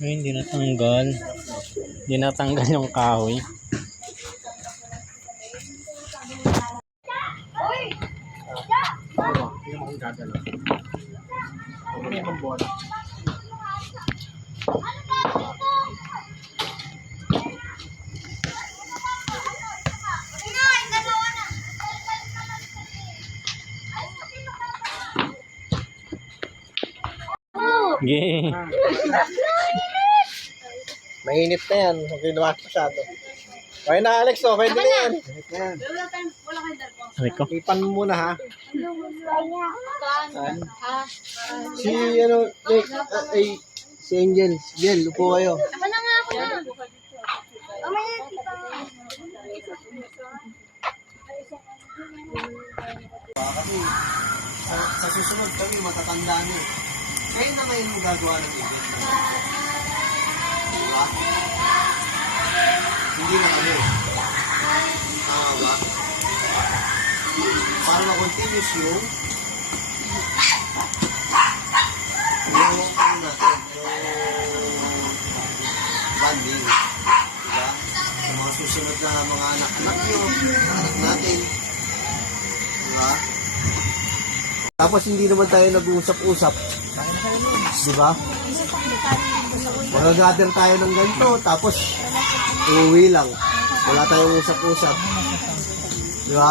Ay, hindi natanggal. Hindi natanggal yung kahoy. Yay! Mainit na yan. Huwag kayo naman masyado. Okay na, Alex. Oh. Pwede na yan. Sabi ko. Ipan mo muna, ha? Si, ano, ay, si Angel. Angel, upo kayo. Ako na nga, ako na. Mamaya, Kasi, sa susunod kami, matatanda na. Kaya na ngayon mo gagawa ng event. Diba? Hindi na kami. Ba? Para ma-continuous yung ano natin, yung banding. Diba? Sa mga susunod na mga anak-anak nyo, anak natin. Diba? Tapos hindi naman tayo nag-uusap-usap. Diba? Mag-gather tayo ng ganito, tapos uuwi lang. Wala tayong usap-usap. Diba?